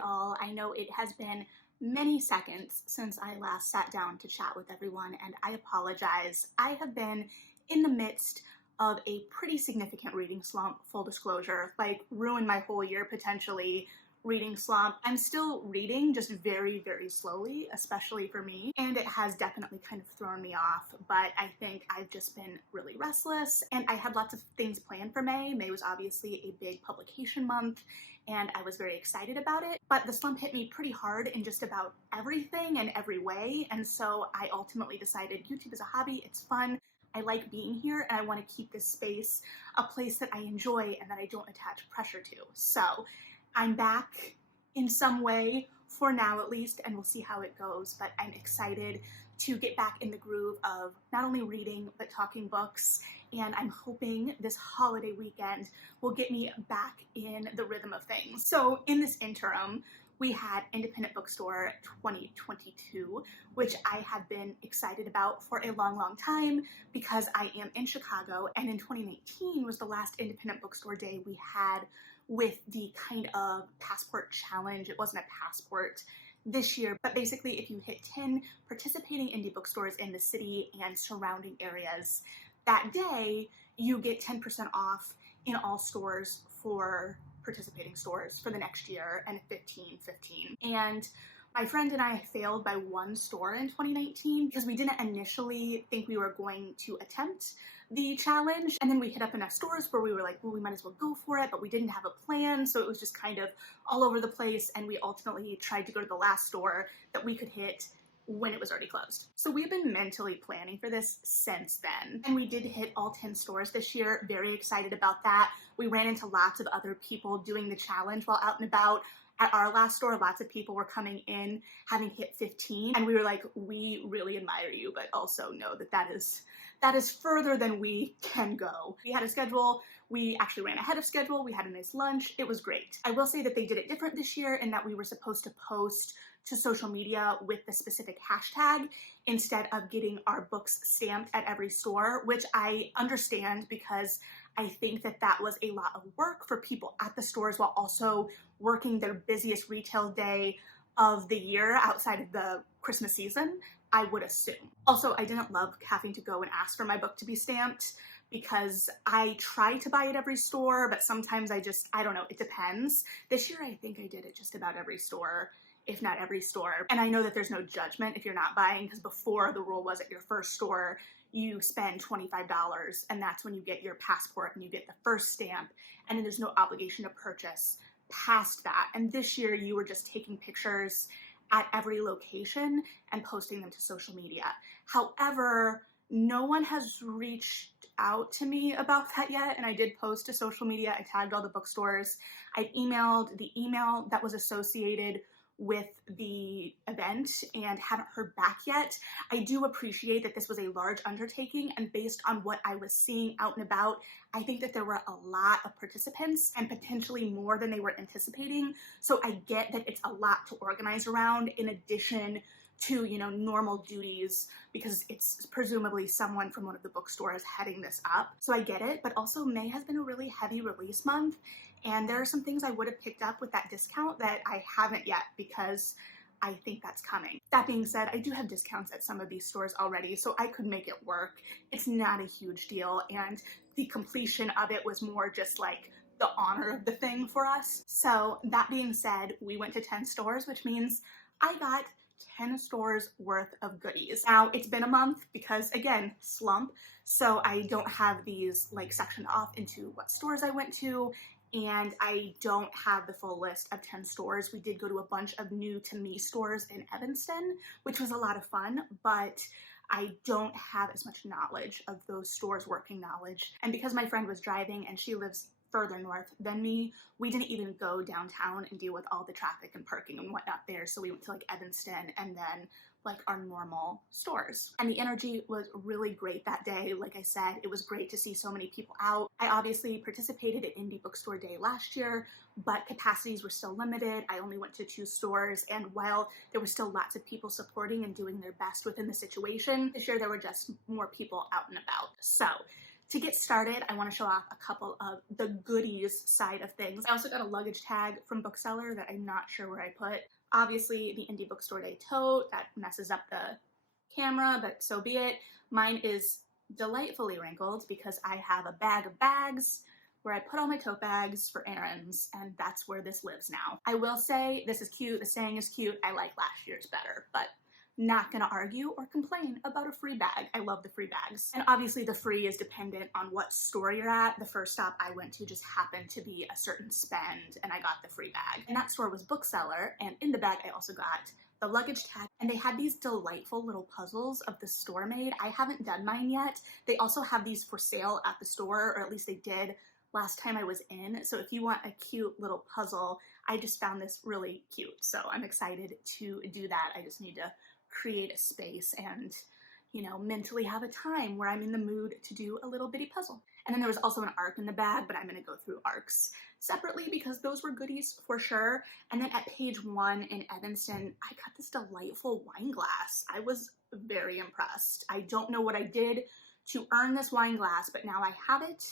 all. I know it has been many seconds since I last sat down to chat with everyone, and I apologize. I have been in the midst of a pretty significant reading slump, full disclosure, like ruined my whole year potentially. Reading slump. I'm still reading, just very, very slowly, especially for me, and it has definitely kind of thrown me off, but I think I've just been really restless, and I had lots of things planned for May. May was obviously a big publication month, and I was very excited about it, but the slump hit me pretty hard in just about everything and every way, and so I ultimately decided YouTube is a hobby, it's fun, I like being here, and I want to keep this space a place that I enjoy and that I don't attach pressure to. So I'm back in some way, for now at least, and we'll see how it goes, but I'm excited to get back in the groove of not only reading, but talking books, and I'm hoping this holiday weekend will get me back in the rhythm of things. So in this interim, we had Independent Bookstore 2022, which I have been excited about for a long, long time because I am in Chicago, and in 2019 was the last Independent Bookstore day we had with the kind of passport challenge. It wasn't a passport this year, but basically if you hit 10 participating indie bookstores in the city and surrounding areas that day, you get 10% off in all stores for participating stores for the next year, and 15/15. And my friend and I failed by one store in 2019 because we didn't initially think we were going to attempt the challenge, and then we hit up enough stores where we were like, well, we might as well go for it, but we didn't have a plan, so it was just kind of all over the place, and we ultimately tried to go to the last store that we could hit when it was already closed. So we've been mentally planning for this since then, and we did hit all 10 stores this year. Very excited about that. We ran into lots of other people doing the challenge while out and about. At our last store, lots of people were coming in having hit 15, and we were like, we really admire you, but also know that that is further than we can go. We had a schedule. We actually ran ahead of schedule. We had a nice lunch. It was great. I will say that they did it different this year in that we were supposed to post to social media with the specific hashtag instead of getting our books stamped at every store, which I understand because I think that that was a lot of work for people at the stores while also working their busiest retail day of the year outside of the Christmas season, I would assume. Also, I didn't love having to go and ask for my book to be stamped because I try to buy at every store, but sometimes I don't know, it depends. This year, I think I did it just about every store, if not every store. And I know that there's no judgment if you're not buying, because before the rule was at your first store, you spend $25 and that's when you get your passport and you get the first stamp, and then there's no obligation to purchase past that. And this year you were just taking pictures at every location and posting them to social media. However, no one has reached out to me about that yet, and I did post to social media. I tagged all the bookstores. I emailed the email that was associated with the event and haven't heard back yet. I do appreciate that this was a large undertaking, and based on what I was seeing out and about, I think that there were a lot of participants and potentially more than they were anticipating. So I get that it's a lot to organize around in addition to, you know, normal duties, because it's presumably someone from one of the bookstores heading this up. So I get it, but also May has been a really heavy release month, and there are some things I would have picked up with that discount that I haven't yet because I think that's coming. That being said, I do have discounts at some of these stores already, so I could make it work. It's not a huge deal, and the completion of it was more just like the honor of the thing for us. So that being said, we went to 10 stores, which means I got 10 stores worth of goodies. Now, it's been a month because, again, slump, so I don't have these like sectioned off into what stores I went to, and I don't have the full list of 10 stores. We did go to a bunch of new to me stores in Evanston, which was a lot of fun, but I don't have as much knowledge of those stores, working knowledge. And because my friend was driving and she lives further north than me, we didn't even go downtown and deal with all the traffic and parking and whatnot there. So we went to like Evanston and then like our normal stores. And the energy was really great that day. Like I said, it was great to see so many people out. I obviously participated at Indie Bookstore Day last year, but capacities were still limited. I only went to 2 stores, and while there were still lots of people supporting and doing their best within the situation, this year there were just more people out and about. So To get started, I want to show off a couple of the goodies side of things. I also got a luggage tag from Bookseller that I'm not sure where I put. Obviously, the Indie Bookstore Day tote, that messes up the camera, but so be it. Mine is delightfully wrinkled because I have a bag of bags where I put all my tote bags for errands, and that's where this lives now. I will say this is cute, the saying is cute, I like last year's better, but not gonna argue or complain about a free bag. I love the free bags. And obviously the free is dependent on what store you're at. The first stop I went to just happened to be a certain spend and I got the free bag. And that store was Bookseller, and in the bag I also got the luggage tag, and they had these delightful little puzzles of the store made. I haven't done mine yet. They also have these for sale at the store, or at least they did last time I was in. So if you want a cute little puzzle, I just found this really cute. So I'm excited to do that. I just need to create a space and, you know, mentally have a time where I'm in the mood to do a little bitty puzzle. And then there was also an ARC in the bag, but I'm gonna go through ARCs separately because those were goodies for sure. And then at page 1 in Evanston, I got this delightful wine glass. I was very impressed. I don't know what I did to earn this wine glass, but now I have it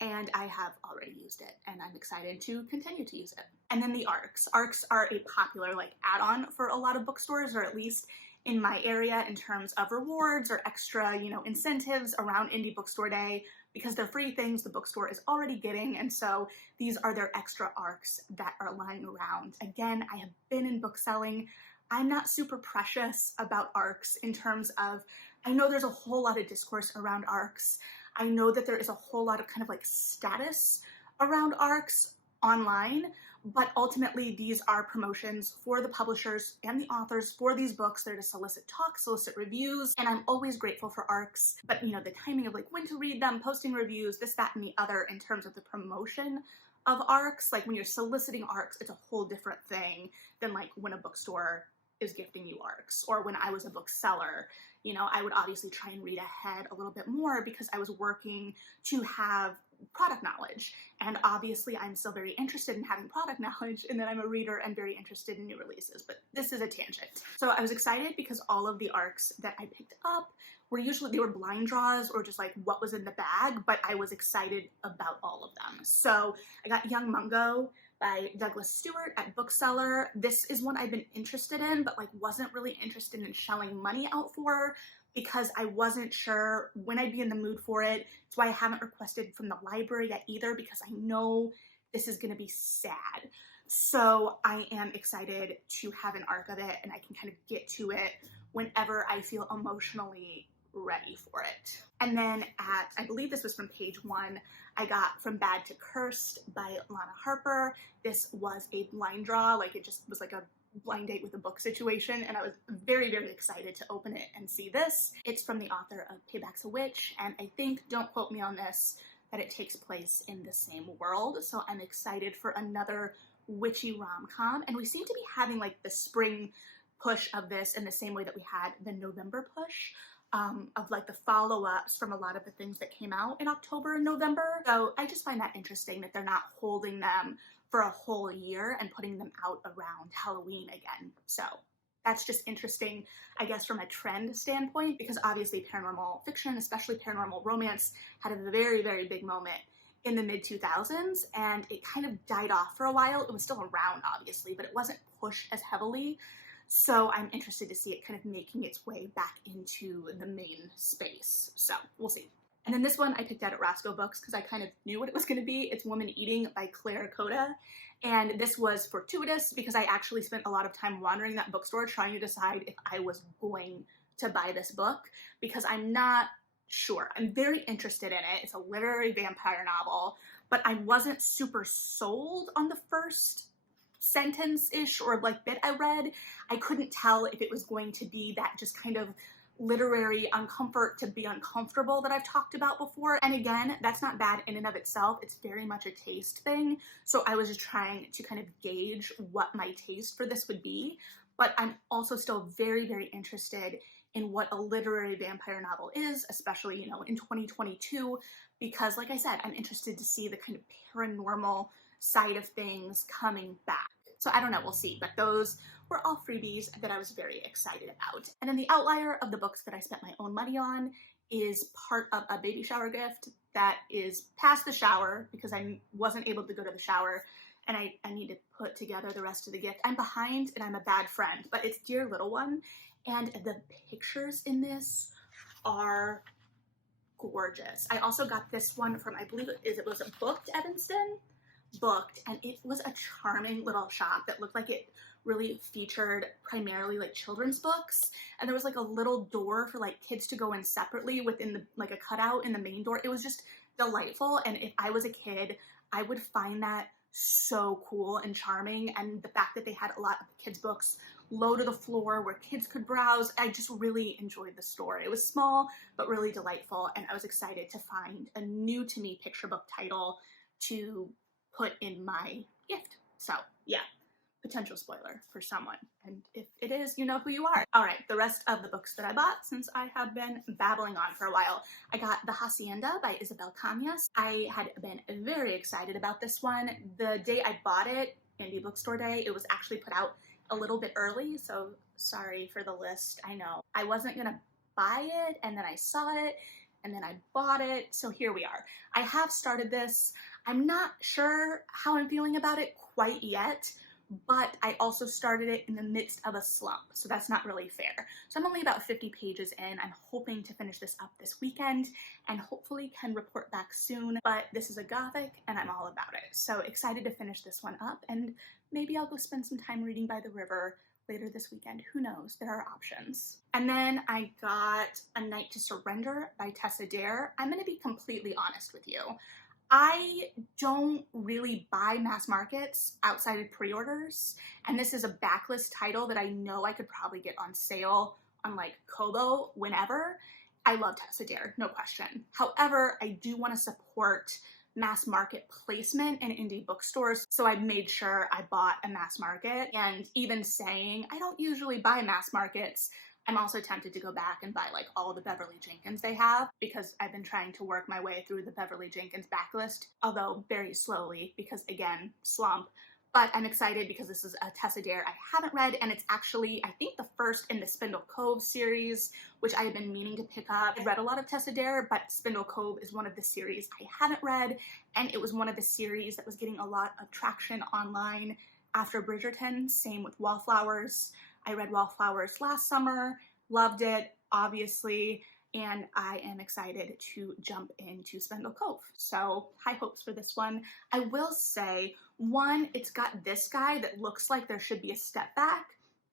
and I have already used it and I'm excited to continue to use it. And then the ARCs. ARCs are a popular like add-on for a lot of bookstores, or at least in my area in terms of rewards or extra, you know, incentives around Indie Bookstore Day, because they're free things the bookstore is already getting, and so these are their extra ARCs that are lying around. Again, I have been in bookselling. I'm not super precious about ARCs in terms of, I know there's a whole lot of discourse around ARCs. I know that there is a whole lot of kind of like status around ARCs online, but ultimately these are promotions for the publishers and the authors for these books. They're to solicit talk, solicit reviews, and I'm always grateful for ARCs, but you know, the timing of like when to read them, posting reviews, this, that, and the other in terms of the promotion of ARCs, like when you're soliciting ARCs, it's a whole different thing than like when a bookstore is gifting you ARCs, or when I was a bookseller. You know, I would obviously try and read ahead a little bit more because I was working to have product knowledge. And obviously I'm still very interested in having product knowledge, and then I'm a reader and very interested in new releases, but this is a tangent. So I was excited because all of the ARCs that I picked up were usually, they were blind draws or just like what was in the bag, but I was excited about all of them. So I got Young Mungo by Douglas Stewart at Bookseller. This is one I've been interested in, but like wasn't really interested in shelling money out for because I wasn't sure when I'd be in the mood for it. That's why I haven't requested from the library yet either, because I know this is gonna be sad. So I am excited to have an ARC of it and I can kind of get to it whenever I feel emotionally ready for it. And then at, I believe this was from page 1, I got From Bad to Cursed by Lana Harper. This was a blind draw, like it just was like a blind date with a book situation, and I was very, very excited to open it and see this. It's from the author of Payback's a Witch, and I think, don't quote me on this, that it takes place in the same world, so I'm excited for another witchy rom-com, and we seem to be having like the spring push of this in the same way that we had the November push. Of like the follow-ups from a lot of the things that came out in October and November. So I just find that interesting that they're not holding them for a whole year and putting them out around Halloween again. So that's just interesting, I guess, from a trend standpoint, because obviously paranormal fiction, especially paranormal romance, had a very, very big moment in the mid-2000s, and it kind of died off for a while. It was still around, obviously, but it wasn't pushed as heavily. So I'm interested to see it kind of making its way back into the main space. So we'll see. And then this one I picked out at Roscoe Books because I kind of knew what it was going to be. It's Woman Eating by Claire Coda. And this was fortuitous because I actually spent a lot of time wandering that bookstore trying to decide if I was going to buy this book, because I'm not sure. I'm very interested in it. It's a literary vampire novel, but I wasn't super sold on the first sentence-ish or like bit I read. I couldn't tell if it was going to be that just kind of literary uncomfort to be uncomfortable that I've talked about before. And again, that's not bad in and of itself. It's very much a taste thing. So I was just trying to kind of gauge what my taste for this would be. But I'm also still very, very interested in what a literary vampire novel is, especially, you know, in 2022, because like I said, I'm interested to see the kind of paranormal side of things coming back. So I don't know, we'll see, but those were all freebies that I was very excited about. And then the outlier of the books that I spent my own money on is part of a baby shower gift that is past the shower because I wasn't able to go to the shower and I need to put together the rest of the gift. I'm behind and I'm a bad friend, but it's Dear Little One, and the pictures in this are gorgeous. I also got this one from, I believe it was a Booked Evanston? Booked, and it was a charming little shop that looked like it really featured primarily like children's books, and there was like a little door for like kids to go in separately within the like a cutout in the main door. It was just delightful, and if I was a kid I would find that so cool and charming, and the fact that they had a lot of kids books low to the floor where kids could browse, I just really enjoyed the store. It was small but really delightful, and I was excited to find a new to me picture book title to put in my gift. So yeah, potential spoiler for someone, and if it is, you know who you are. All right, the rest of the books that I bought, since I have been babbling on for a while. I got The Hacienda by Isabel Kamias. I had been very excited about this one. The day I bought it, Indie Bookstore Day, it was actually put out a little bit early, so sorry for the list. I know I wasn't gonna buy it, and then I saw it, and then I bought it, so here we are. I have started this. I'm not sure how I'm feeling about it quite yet, but I also started it in the midst of a slump, so that's not really fair. So I'm only about 50 pages in. I'm hoping to finish this up this weekend and hopefully can report back soon, but this is a gothic and I'm all about it. So excited to finish this one up, and maybe I'll go spend some time reading by the river later this weekend. Who knows? There are options. And then I got A Night to Surrender by Tessa Dare. I'm gonna be completely honest with you. I don't really buy mass markets outside of pre-orders, and this is a backlist title that I know I could probably get on sale on like Kobo whenever. I love Tessa Dare, no question. However, I do want to support mass market placement in indie bookstores, so I made sure I bought a mass market. And even saying I don't usually buy mass markets, I'm also tempted to go back and buy like all the Beverly Jenkins they have, because I've been trying to work my way through the Beverly Jenkins backlist, although very slowly because again, slump. But I'm excited because this is a Tessa Dare I haven't read, and it's actually, I think, the first in the Spindle Cove series, which I have been meaning to pick up. I've read a lot of Tessa Dare, but Spindle Cove is one of the series I haven't read, and it was one of the series that was getting a lot of traction online after Bridgerton. Same with Wallflowers. I read Wallflowers last summer, loved it, obviously, and I am excited to jump into Spindle Cove. So high hopes for this one. I will say, one, it's got this guy that looks like there should be a step back.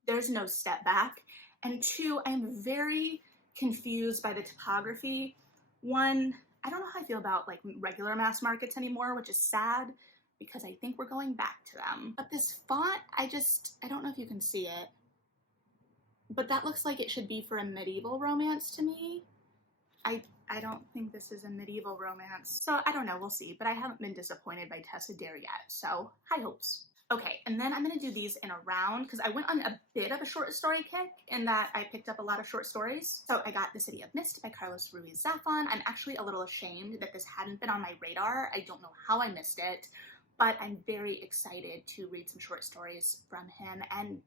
There's no step back. And two, I'm very confused by the typography. One, I don't know how I feel about like regular mass markets anymore, which is sad because I think we're going back to them. But this font, I don't know if you can see it, but that looks like it should be for a medieval romance to me. I don't think this is a medieval romance. So I don't know, we'll see. But I haven't been disappointed by Tessa Dare yet, so high hopes. Okay, and then I'm gonna do these in a round because I went on a bit of a short story kick in that I picked up a lot of short stories. So I got The City of Mist by Carlos Ruiz Zafon. I'm actually a little ashamed that this hadn't been on my radar. I don't know how I missed it, but I'm very excited to read some short stories from him, and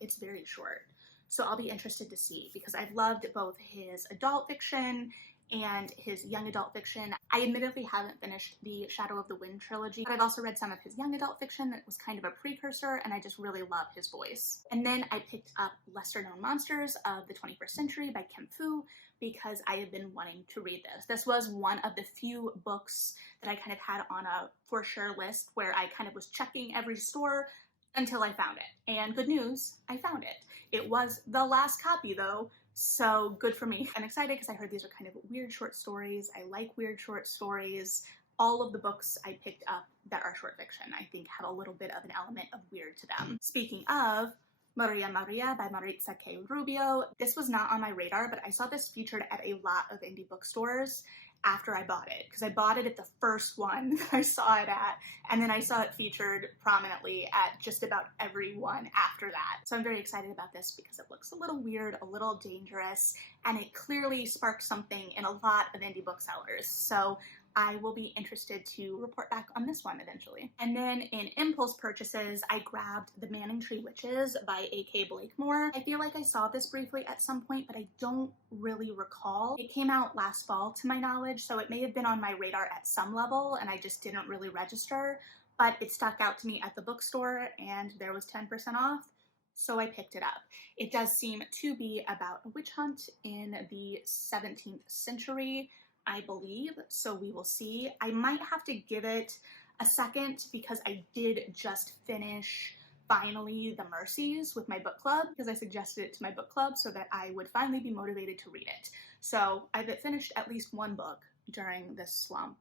it's very short. So I'll be interested to see, because I've loved both his adult fiction and his young adult fiction. I admittedly haven't finished the Shadow of the Wind trilogy, but I've also read some of his young adult fiction that was kind of a precursor, and I just really love his voice. And then I picked up Lesser Known Monsters of the 21st Century by Kim Fu, because I have been wanting to read this. This was one of the few books that I kind of had on a for sure list where I kind of was checking every store until I found it. And good news, I found it. It was the last copy though, so good for me. I'm excited because I heard these are kind of weird short stories. I like weird short stories. All of the books I picked up that are short fiction, I think, have a little bit of an element of weird to them. Speaking of, Maria Maria by Maritza K. Rubio. This was not on my radar, but I saw this featured at a lot of indie bookstores after I bought it, because I bought it at the first one that I saw it at, and then I saw it featured prominently at just about every one after that. So I'm very excited about this because it looks a little weird, a little dangerous, and it clearly sparked something in a lot of indie booksellers. So I will be interested to report back on this one eventually. And then in impulse purchases, I grabbed The Manning Tree Witches by A.K. Blakemore. I feel like I saw this briefly at some point, but I don't really recall. It came out last fall to my knowledge, so it may have been on my radar at some level and I just didn't really register, but it stuck out to me at the bookstore and there was 10% off, so I picked it up. It does seem to be about a witch hunt in the 17th century, I believe, so we will see. I might have to give it a second because I did just finish finally The Mercies with my book club, because I suggested it to my book club so that I would finally be motivated to read it. So I've finished at least one book during this slump.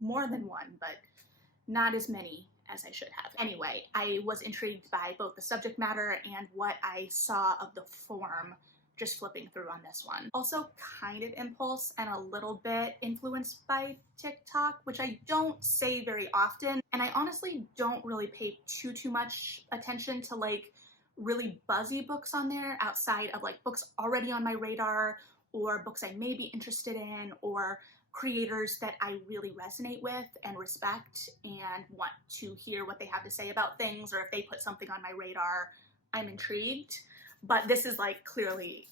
More than one, but not as many as I should have. Anyway, I was intrigued by both the subject matter and what I saw of the form just flipping through on this one. Also kind of impulse and a little bit influenced by TikTok, which I don't say very often. And I honestly don't really pay too much attention to like really buzzy books on there outside of like books already on my radar or books I may be interested in or creators that I really resonate with and respect and want to hear what they have to say about things, or if they put something on my radar, I'm intrigued. But this is like clearly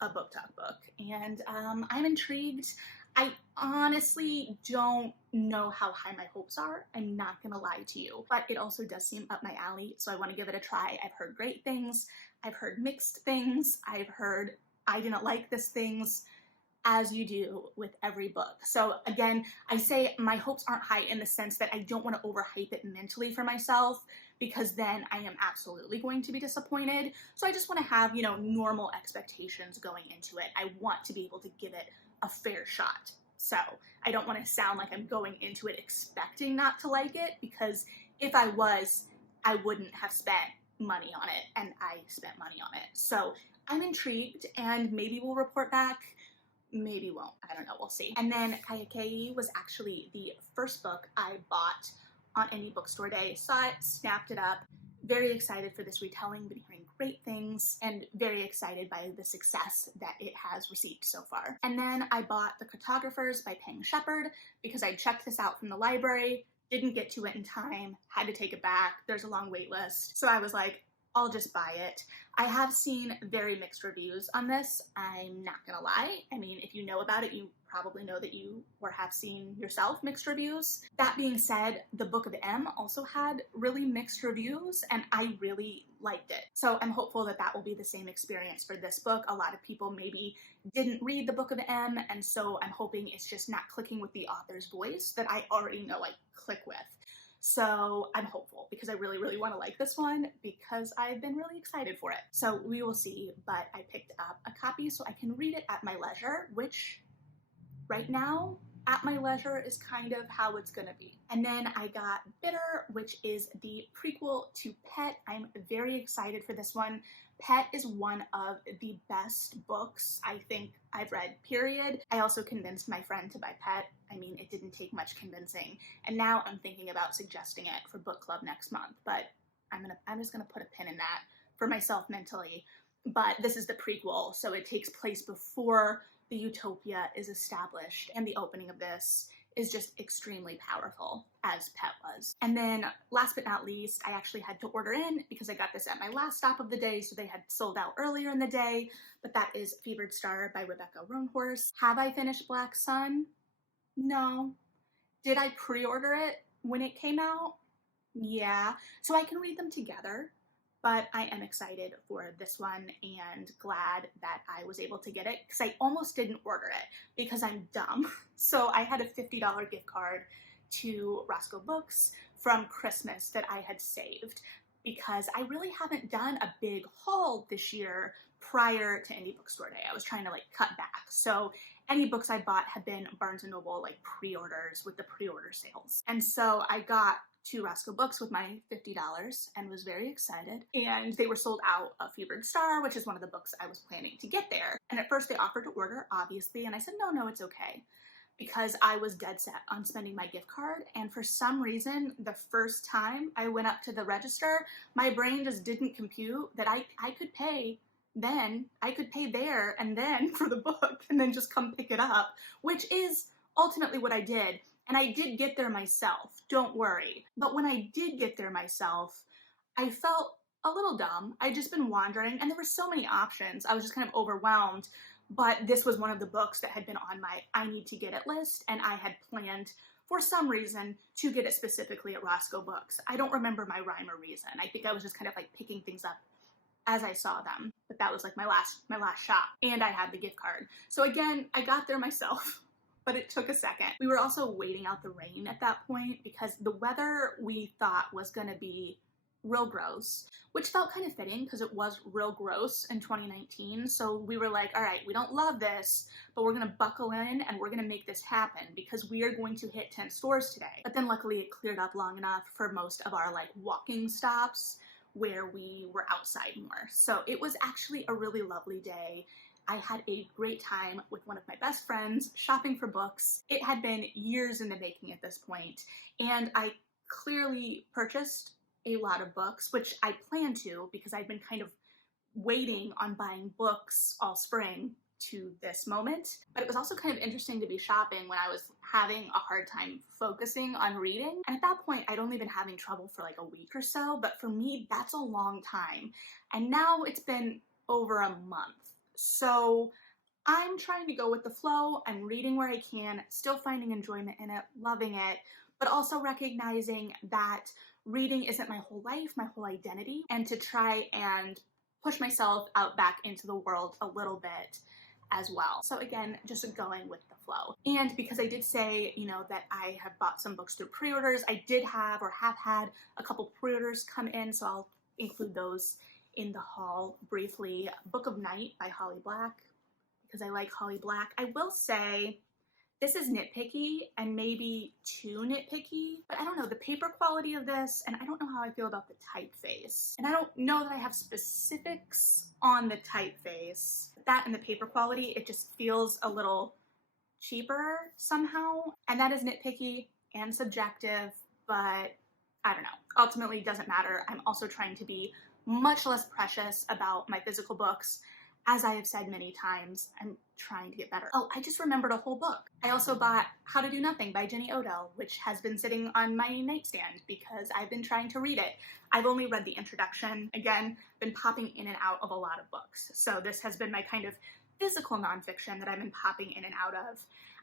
a book talk book, and I'm intrigued. I honestly don't know how high my hopes are, I'm not gonna lie to you, but it also does seem up my alley, so I want to give it a try. I've heard great things, I've heard mixed things, I've heard I didn't like this things, as you do with every book. So again, I say my hopes aren't high in the sense that I don't want to overhype it mentally for myself, because then I am absolutely going to be disappointed. So I just want to have, you know, normal expectations going into it. I want to be able to give it a fair shot. So I don't want to sound like I'm going into it expecting not to like it, because if I was, I wouldn't have spent money on it, and I spent money on it. So I'm intrigued, and maybe we'll report back. Maybe won't. I don't know. We'll see. And then Kayakei was actually the first book I bought on any bookstore day. Saw it, snapped it up. Very excited for this retelling. Been hearing great things and very excited by the success that it has received so far. And then I bought The Cartographers by Peng Shepherd because I checked this out from the library, didn't get to it in time, had to take it back. There's a long wait list. So I was like, I'll just buy it. I have seen very mixed reviews on this, I'm not gonna lie. I mean, if you know about it, you probably know that you or have seen yourself mixed reviews. That being said, The Book of M also had really mixed reviews, and I really liked it. So I'm hopeful that that will be the same experience for this book. A lot of people maybe didn't read The Book of M, and so I'm hoping it's just not clicking with the author's voice that I already know I click with. So I'm hopeful because I really want to like this one because I've been really excited for it. So we will see, but I picked up a copy so I can read it at my leisure, which right now at my leisure is kind of how it's gonna be. And then I got Bitter, which is the prequel to Pet. I'm very excited for this one. Pet is one of the best books I think I've read, period. I also convinced my friend to buy Pet. I mean, it didn't take much convincing. And now I'm thinking about suggesting it for book club next month, but I'm just gonna put a pin in that for myself mentally. But this is the prequel, so it takes place before the utopia is established, and the opening of this is just extremely powerful, as Pet was. And then last but not least, I actually had to order in because I got this at my last stop of the day, so they had sold out earlier in the day, but that is Fevered Star by Rebecca Rohnhorse. Have I finished Black Sun? No. Did I pre-order it when it came out? Yeah. So I can read them together, but I am excited for this one and glad that I was able to get it because I almost didn't order it because I'm dumb. So I had a $50 gift card to Roscoe Books from Christmas that I had saved because I really haven't done a big haul this year prior to Indie Bookstore Day. I was trying to like cut back. So any books I bought had been Barnes & Noble like pre-orders with the pre-order sales. And so I got to Roscoe Books with my $50 and was very excited. And they were sold out of Fevered Star, which is one of the books I was planning to get there. And at first they offered to order, obviously, and I said, no, it's okay. Because I was dead set on spending my gift card. And for some reason, the first time I went up to the register, my brain just didn't compute that I could pay then, I could pay there and then for the book and then just come pick it up, which is ultimately what I did. And I did get there myself, don't worry. But when I did get there myself, I felt a little dumb. I'd just been wandering and there were so many options. I was just kind of overwhelmed. But this was one of the books that had been on my I need to get it list, and I had planned for some reason to get it specifically at Roscoe Books. I don't remember my rhyme or reason. I think I was just kind of like picking things up as I saw them. But that was like my last shop, and I had the gift card. So again, I got there myself, but it took a second. We were also waiting out the rain at that point because the weather we thought was gonna be real gross, which felt kind of fitting because it was real gross in 2019. So we were like, all right, we don't love this, but we're gonna buckle in and we're gonna make this happen because we are going to hit 10 stores today. But then luckily it cleared up long enough for most of our like walking stops where we were outside more. So it was actually a really lovely day. I had a great time with one of my best friends shopping for books. It had been years in the making at this point, and I clearly purchased a lot of books, which I planned to because I'd been kind of waiting on buying books all spring to this moment. But it was also kind of interesting to be shopping when I was having a hard time focusing on reading. And at that point, I'd only been having trouble for like a week or so, but for me, that's a long time. And now it's been over a month. So I'm trying to go with the flow. I'm reading where I can, still finding enjoyment in it, loving it, but also recognizing that reading isn't my whole life, my whole identity, and to try and push myself out back into the world a little bit as well. So again, just going with the flow. And because I did say, you know, that I have bought some books through pre-orders, I did have or have had a couple pre-orders come in, so I'll include those in the haul briefly. Book of Night by Holly Black, because I like Holly Black. I will say this is nitpicky and maybe too nitpicky, but I don't know, the paper quality of this, and I don't know how I feel about the typeface. And I don't know that I have specifics on the typeface. That and the paper quality, it just feels a little cheaper somehow. And that is nitpicky and subjective, but I don't know. Ultimately, it doesn't matter. I'm also trying to be much less precious about my physical books. As I have said many times, I'm trying to get better. Oh, I just remembered a whole book. I also bought How to Do Nothing by Jenny Odell, which has been sitting on my nightstand because I've been trying to read it. I've only read the introduction. Again, been popping in and out of a lot of books. So this has been my kind of physical nonfiction that I've been popping in and out of.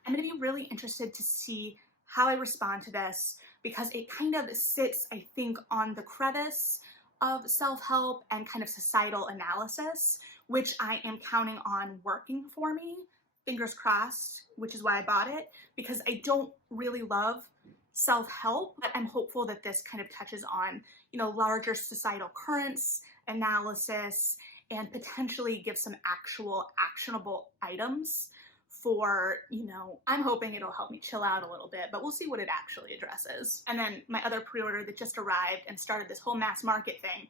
I'm gonna be really interested to see how I respond to this because it kind of sits, I think, on the crevice of self-help and kind of societal analysis, which I am counting on working for me, fingers crossed, which is why I bought it, because I don't really love self-help, but I'm hopeful that this kind of touches on, you know, larger societal currents, analysis, and potentially give some actual actionable items for, you know, I'm hoping it'll help me chill out a little bit, but we'll see what it actually addresses. And then my other pre-order that just arrived and started this whole mass market thing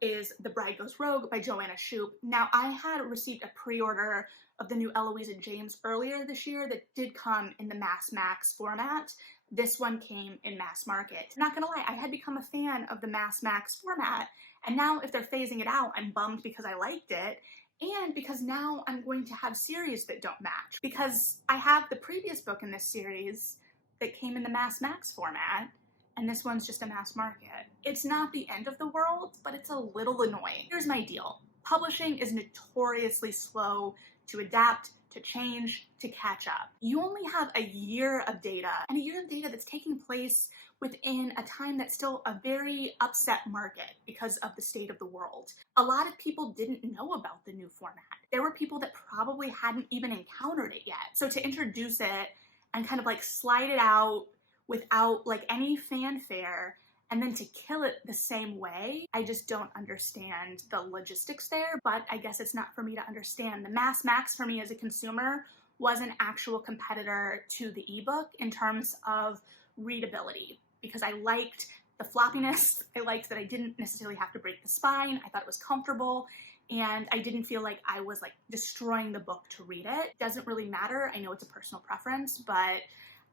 is The Bride Goes Rogue by Joanna Shupe. Now, I had received a pre-order of the new Eloise and James earlier this year that did come in the Mass Max format. This one came in mass market. Not gonna lie, I had become a fan of the Mass Max format, and now if they're phasing it out, I'm bummed because I liked it, and because now I'm going to have series that don't match. Because I have the previous book in this series that came in the Mass Max format, and this one's just a mass market. It's not the end of the world, but it's a little annoying. Here's my deal. Publishing is notoriously slow to adapt, to change, to catch up. You only have a year of data, and a year of data that's taking place within a time that's still a very upset market because of the state of the world. A lot of people didn't know about the new format. There were people that probably hadn't even encountered it yet. So to introduce it and kind of like slide it out without like any fanfare and then to kill it the same way, I just don't understand the logistics there, but I guess it's not for me to understand. The Mass Max for me as a consumer was an actual competitor to the ebook in terms of readability because I liked the floppiness. I liked that I didn't necessarily have to break the spine. I thought it was comfortable, and I didn't feel like I was like destroying the book to read it. Doesn't really matter. I know it's a personal preference, but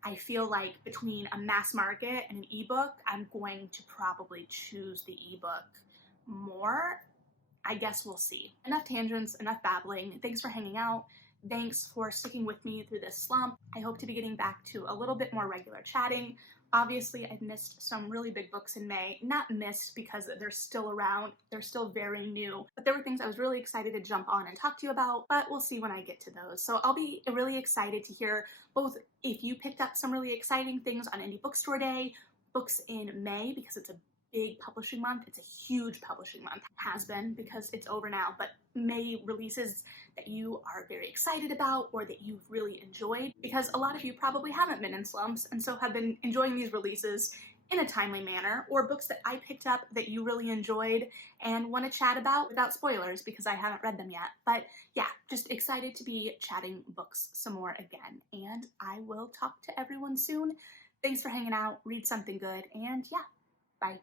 I feel like between a mass market and an ebook, I'm going to probably choose the ebook more. I guess we'll see. Enough tangents, enough babbling. Thanks for hanging out. Thanks for sticking with me through this slump. I hope to be getting back to a little bit more regular chatting. Obviously, I've missed some really big books in May. Not missed because they're still around, they're still very new, but there were things I was really excited to jump on and talk to you about, but we'll see when I get to those. So I'll be really excited to hear both if you picked up some really exciting things on Indie Bookstore Day, books in May, because it's a big publishing month. It's a huge publishing month. Has been because it's over now, but May releases that you are very excited about or that you've really enjoyed, because a lot of you probably haven't been in slumps and so have been enjoying these releases in a timely manner, or books that I picked up that you really enjoyed and want to chat about without spoilers because I haven't read them yet. But yeah, just excited to be chatting books some more again, and I will talk to everyone soon. Thanks for hanging out, read something good, and yeah, bye.